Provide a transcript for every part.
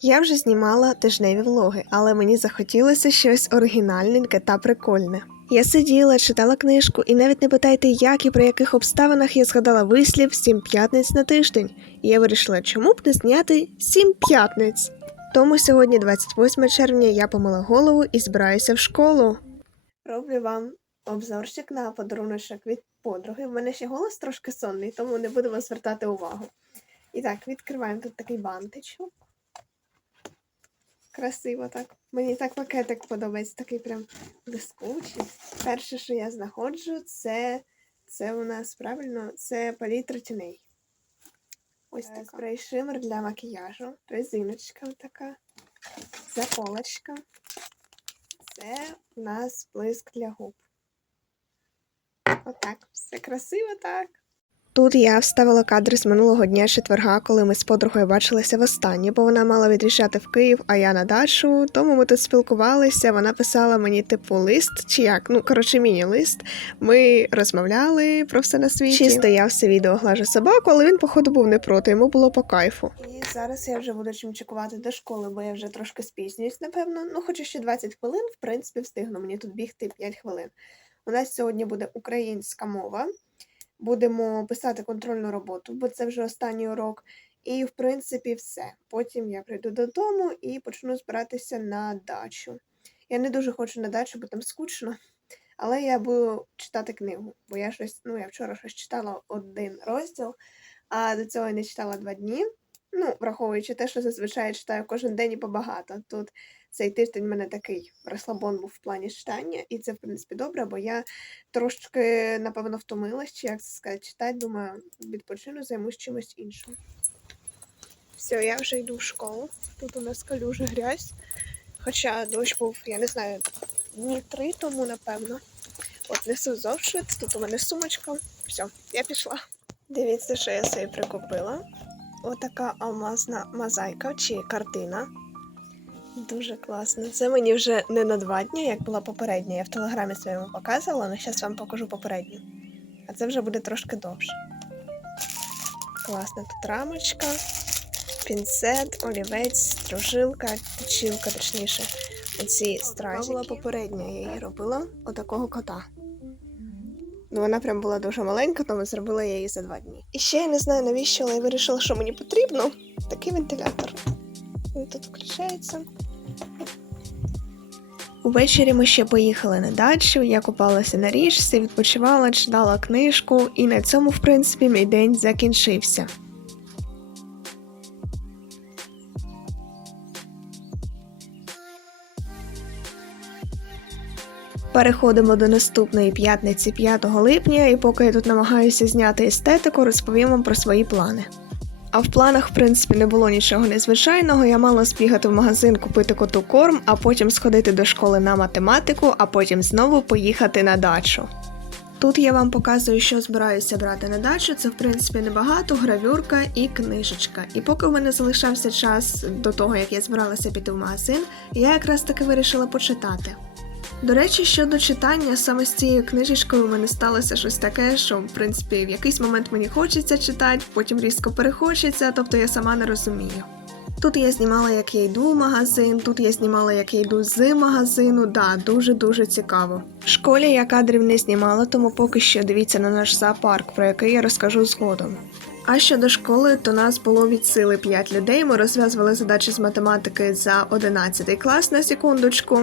Я вже знімала тижневі влоги, але мені захотілося щось оригінальненьке та прикольне. Я сиділа, читала книжку, і навіть не питайте, як і при яких обставинах я згадала вислів сім п'ятниць на тиждень. І я вирішила, чому б не зняти сім п'ятниць. Тому сьогодні, 28 червня, я помила голову і збираюся в школу. Роблю вам обзорчик на подаруночок від подруги. В мене ще голос трошки сонний, тому не будемо звертати увагу. І так, відкриваємо тут такий бантичок. Красиво так. Мені так пакетик подобається, такий прям блискучий. Перше, що я знаходжу, це, це у нас правильно, це палітра тіней. Ось так. Спрей шимер для макіяжу, резиночка така, заколочка. Це у нас блиск для губ. Отак. Все красиво так. Тут я вставила кадри з минулого дня четверга, коли ми з подругою бачилися востаннє, бо вона мала від'їжджати в Київ, а я на дачу. Тому ми тут спілкувалися. Вона писала мені типу лист, чи як, ну коротше, міні-лист. Ми розмовляли про все на світі. Чисто я все відео глажу собаку, але він, походу, був не проти, йому було по кайфу. І зараз я вже буду чим чекувати до школи, бо я вже трошки спізнююсь, напевно. Ну, хоча ще 20 хвилин, в принципі, встигну. Мені тут бігти 5 хвилин. У нас сьогодні буде українська мова будемо писати контрольну роботу, бо це вже останній урок. І, в принципі, все. Потім я прийду додому і почну збиратися на дачу. Я не дуже хочу на дачу, бо там скучно. Але я буду читати книгу, бо я щось, ну, я вчора щось читала один розділ, а до цього я не читала два дні. Ну, враховуючи те, що зазвичай читаю кожен день і побагато. Тут цей тиждень в мене такий розслабон був в плані читання, і це, в принципі, добре, бо я трошки, напевно, втомилась, чи як це сказати, читати, думаю, відпочину, займусь чимось іншим. Все, я вже йду в школу. Тут у нас калюжа грязь. Хоча дощ був, я не знаю, дні три тому, напевно. От несу зошит, тут у мене сумочка. Все, я пішла. Дивіться, що я собі прикупила. Отака алмазна мозаїка чи картина. Дуже класно. Це мені вже не на два дні, як була попередня. Я в телеграмі своєму показувала, але зараз вам покажу попередню. А це вже буде трошки довше. Класна тут рамочка, пінцет, олівець, стружилка, точилка, точніше. Оці стразики. Це була попередня, я її робила отакого кота. Ну, вона прям була дуже маленька, тому зробила я її за два дні. І ще я не знаю навіщо, але я вирішила, що мені потрібно. Такий вентилятор. Він тут включається. Увечері ми ще поїхали на дачу, я купалася на річці, відпочивала, читала книжку, і на цьому, в принципі, мій день закінчився. Переходимо до наступної п'ятниці 5 липня, і поки я тут намагаюся зняти естетику, розповім вам про свої плани. А в планах, в принципі, не було нічого незвичайного. Я мала збігати в магазин, купити коту корм, а потім сходити до школи на математику, а потім знову поїхати на дачу. Тут я вам показую, що збираюся брати на дачу. Це, в принципі, небагато, гравюрка і книжечка. І поки в мене залишався час до того, як я збиралася піти в магазин, я якраз таки вирішила почитати. До речі, щодо читання, саме з цією книжечкою у мене сталося щось таке, що в принципі в якийсь момент мені хочеться читати, потім різко перехочеться, тобто я сама не розумію. Тут я знімала, як я йду в магазин, тут я знімала, як я йду з магазину. Да, дуже-дуже цікаво. В школі я кадрів не знімала, тому поки що дивіться на наш зоопарк, про який я розкажу згодом. А щодо школи, то нас було від сили 5 людей. Ми розв'язували задачі з математики за 11 клас на секундочку.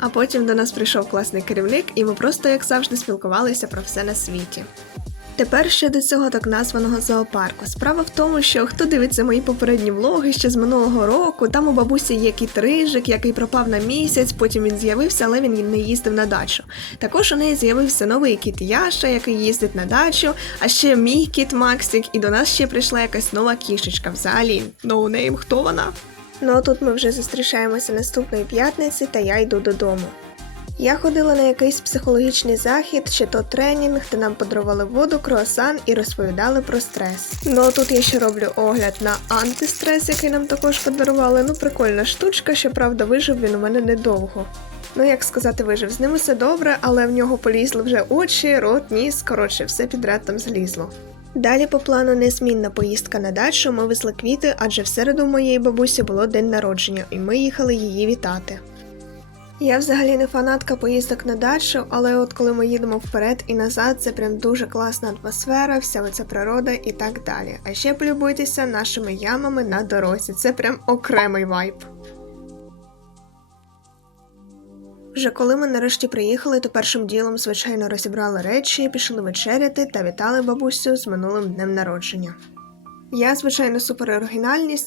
А потім до нас прийшов класний керівник, і ми просто, як завжди, спілкувалися про все на світі. Тепер щодо цього так названого зоопарку. Справа в тому, що хто дивиться мої попередні влоги ще з минулого року, там у бабусі є кіт рижик, який пропав на місяць, потім він з'явився, але він не їздив на дачу. Також у неї з'явився новий кіт Яша, який їздить на дачу, а ще мій кіт Максик, і до нас ще прийшла якась нова кішечка. Взагалі, ноунейм, хто вона? Ну а тут ми вже зустрічаємося наступної п'ятниці, та я йду додому. Я ходила на якийсь психологічний захід, чи то тренінг, де нам подарували воду, круасан і розповідали про стрес. Ну а тут я ще роблю огляд на антистрес, який нам також подарували. Ну, прикольна штучка, щоправда, вижив він у мене недовго. Ну, як сказати, вижив. З ним все добре, але в нього полізли вже очі, рот, ніс, коротше, все підряд там злізло. Далі по плану незмінна поїздка на дачу, ми везли квіти, адже в середу моєї бабусі було день народження, і ми їхали її вітати. Я взагалі не фанатка поїздок на дачу, але от коли ми їдемо вперед і назад, це прям дуже класна атмосфера, вся оця природа і так далі. А ще полюбуйтеся нашими ямами на дорозі. Це прям окремий вайб. Вже коли ми нарешті приїхали, то першим ділом, звичайно, розібрали речі, пішли вечеряти та вітали бабусю з минулим днем народження. Я, звичайно, супер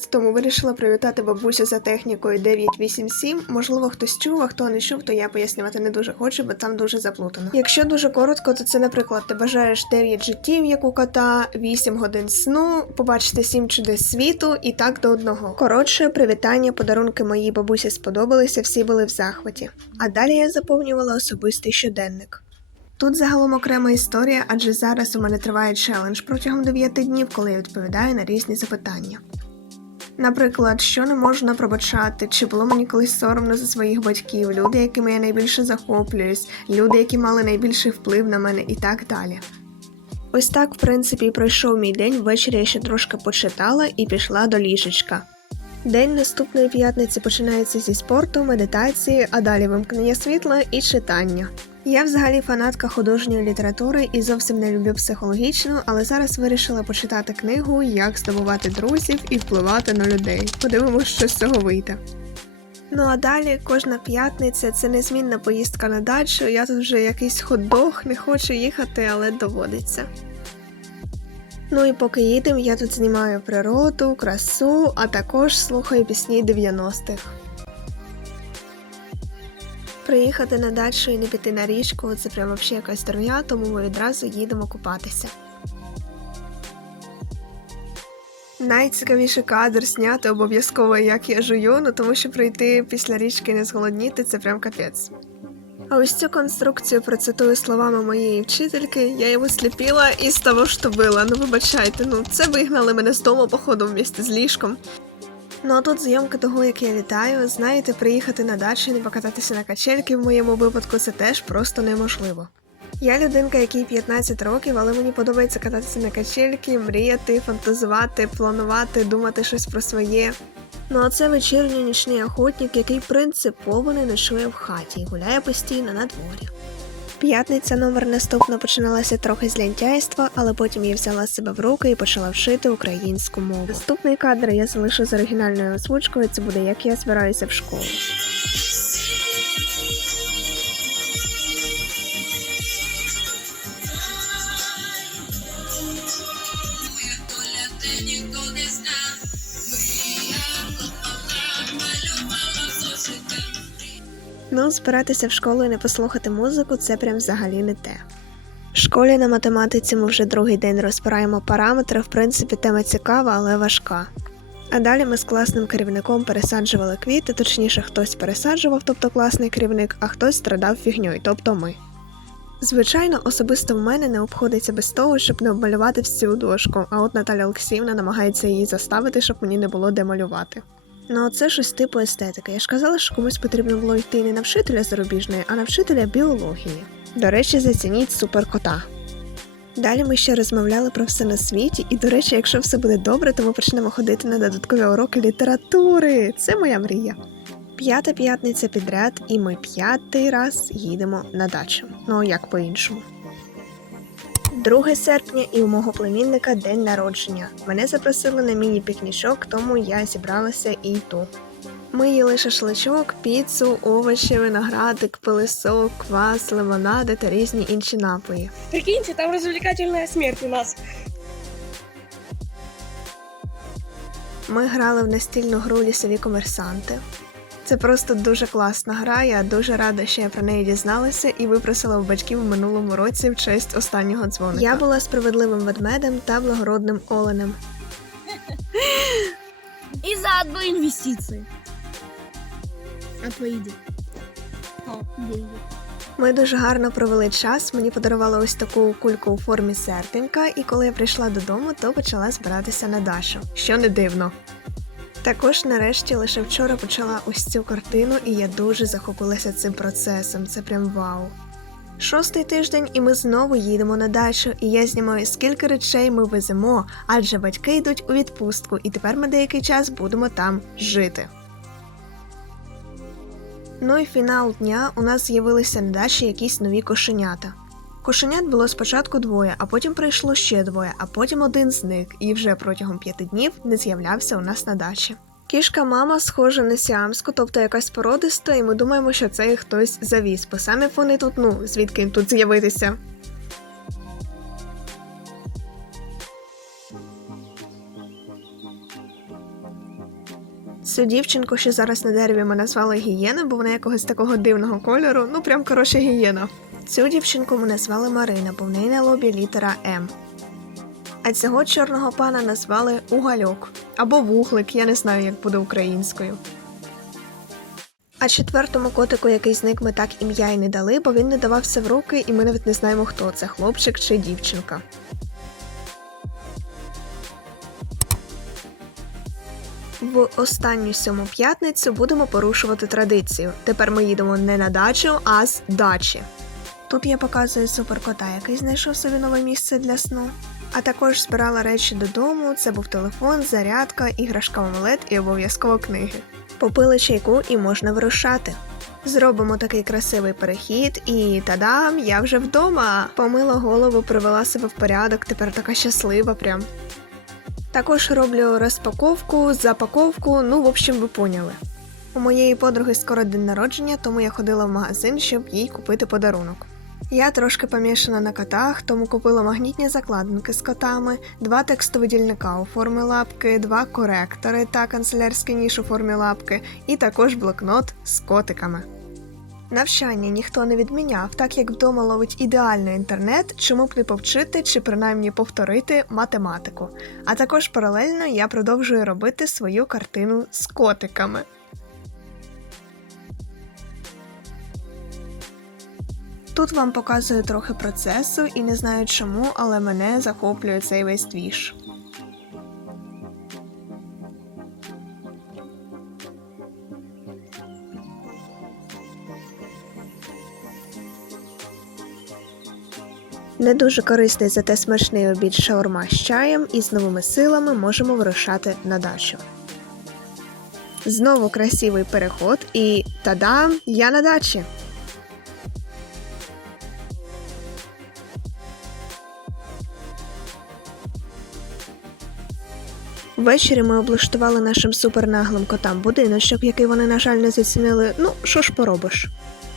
тому вирішила привітати бабусю за технікою 987. Можливо, хтось чув, а хто не чув, то я пояснювати не дуже хочу, бо там дуже заплутано. Якщо дуже коротко, то це, наприклад, ти бажаєш 9 життів, як у кота, 8 годин сну, побачити 7 чудес світу і так до одного. Коротше, привітання, подарунки моїй бабусі сподобалися, всі були в захваті. А далі я заповнювала особистий щоденник. Тут загалом окрема історія, адже зараз у мене триває челендж протягом 9 днів, коли я відповідаю на різні запитання. Наприклад, що не можна пробачати, чи було мені колись соромно за своїх батьків, люди, якими я найбільше захоплююсь, люди, які мали найбільший вплив на мене, і так далі. Ось так, в принципі, пройшов мій день. Ввечері я ще трошки почитала і пішла до ліжечка. День наступної п'ятниці починається зі спорту, медитації, а далі вимкнення світла і читання. Я взагалі фанатка художньої літератури і зовсім не люблю психологічну, але зараз вирішила почитати книгу Як здобувати друзів і впливати на людей. Подивимось, що з цього вийде. Ну а далі кожна п'ятниця це незмінна поїздка на дачу. Я тут вже якийсь ходох, не хочу їхати, але доводиться. Ну і поки їдемо, я тут знімаю природу, красу, а також слухаю пісні 90-х. Приїхати на дачу і не піти на річку це прям вообще якась дороня, тому ми відразу їдемо купатися. Найцікавіший кадр зняти обов'язково, як я жую, ну тому що прийти після річки і не зголодніти це прям капець. А ось цю конструкцію процитую словами моєї вчительки, я йому сліпіла і з того ж била. Ну вибачайте, ну це вигнали мене з дому походу вмісті з ліжком. Ну а тут зйомка того, як я літаю, знаєте, приїхати на дачу і не покататися на качельки в моєму випадку це теж просто неможливо. Я людинка, якій 15 років, але мені подобається кататися на качельки, мріяти, фантазувати, планувати, думати щось про своє. Ну а це вечірній нічний охотник, який принципово не ночує в хаті і гуляє постійно на дворі. П'ятниця номер наступно починалася трохи з лянтяйства, але потім я взяла себе в руки і почала вшити українську мову. Наступний кадр я залишу з оригінальною озвучкою. Це буде як я збираюся в школу. Ну, збиратися в школу і не послухати музику це прям взагалі не те. В школі на математиці ми вже другий день розбираємо параметри. В принципі, тема цікава, але важка. А далі ми з класним керівником пересаджували квіти, точніше, хтось пересаджував, тобто класний керівник, а хтось страдав фігньою, тобто ми. Звичайно, особисто в мене не обходиться без того, щоб не обмалювати всю дошку, а от Наталя Олексіївна намагається її заставити, щоб мені не було де малювати. Ну, це щось типу естетики. Я ж казала, що комусь потрібно було йти не на вчителя зарубіжної, а на вчителя біології. До речі, зацініть суперкота. Далі ми ще розмовляли про все на світі, і, до речі, якщо все буде добре, то ми почнемо ходити на додаткові уроки літератури. Це моя мрія. П'ята п'ятниця підряд, і ми п'ятий раз їдемо на дачу. Ну як по-іншому. 2 серпня і у мого племінника день народження. Мене запросили на міні-пікнічок, тому я зібралася і йду. Ми їли шашличок, піцу, овочі, виноградик, пилисок, квас, лимонади та різні інші напої. Прикиньте, там развлекательная смерть у нас. Ми грали в настільну гру лісові комерсанти. Це просто дуже класна гра. Я дуже рада, що я про неї дізналася і випросила у батьків у минулому році в честь останнього дзвоника. Я була справедливим ведмедем та благородним оленем. И заодно инвестиции. А? О, деньги. Ми дуже гарно провели час. Мені подарували ось таку кульку у формі серпінка, і коли я прийшла додому, то почала збиратися на Дашу, що не дивно. Також нарешті лише вчора почала ось цю картину, і я дуже захопилася цим процесом. Це прям вау. Шостий тиждень, і ми знову їдемо на дачу, і я знімаю, скільки речей ми веземо, адже батьки йдуть у відпустку, і тепер ми деякий час будемо там жити. Ну і фінал дня у нас з'явилися на дачі якісь нові кошенята. Кошенят було спочатку двоє, а потім прийшло ще двоє, а потім один зник, і вже протягом п'яти днів не з'являвся у нас на дачі. Кішка мама схожа на сіамську, тобто якась породиста, і ми думаємо, що це їх хтось завіз, бо самі вони тут, ну, звідки їм тут з'явитися. Цю дівчинку, що зараз на дереві ми назвали гієна, бо вона якогось такого дивного кольору, ну прям коротше гієна. Цю дівчинку ми назвали Марина, бо в неї на лобі літера М. А цього чорного пана назвали Угальок або Вуглик, я не знаю, як буде українською. А четвертому котику, який зник, ми так ім'я й не дали, бо він не давався в руки, і ми навіть не знаємо, хто це хлопчик чи дівчинка. В останню сьому п'ятницю будемо порушувати традицію. Тепер ми їдемо не на дачу, а з дачі. Тут я показую суперкота, який знайшов собі нове місце для сну. А також збирала речі додому. Це був телефон, зарядка, іграшка омлет і обов'язково книги. Попили чайку і можна вирушати. Зробимо такий красивий перехід, і тадам, я вже вдома. Помила голову, привела себе в порядок, тепер така щаслива прям. Також роблю розпаковку, запаковку, ну, в общем, ви поняли. У моєї подруги скоро день народження, тому я ходила в магазин, щоб їй купити подарунок. Я трошки помішана на котах, тому купила магнітні закладинки з котами, два текстовидільника у формі лапки, два коректори та канцелярський ніж у формі лапки, і також блокнот з котиками. Навчання ніхто не відміняв, так як вдома ловить ідеальний інтернет, чому б не повчити чи принаймні повторити математику. А також паралельно я продовжую робити свою картину з котиками. Тут вам показую трохи процесу і не знаю чому, але мене захоплює цей весь двіж. Не дуже корисний, зате смачний обід шаурма з чаєм і з новими силами можемо вирушати на дачу. Знову красивий переход і та-дам! Я на дачі! Ввечері ми облаштували нашим супернаглим котам будиночок, який вони, на жаль, не зацінили. Ну, що ж поробиш.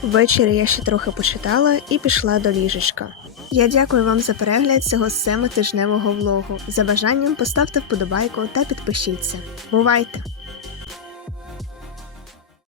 Ввечері я ще трохи почитала і пішла до ліжечка. Я дякую вам за перегляд цього семитижневого влогу. За бажанням поставте вподобайку та підпишіться. Бувайте!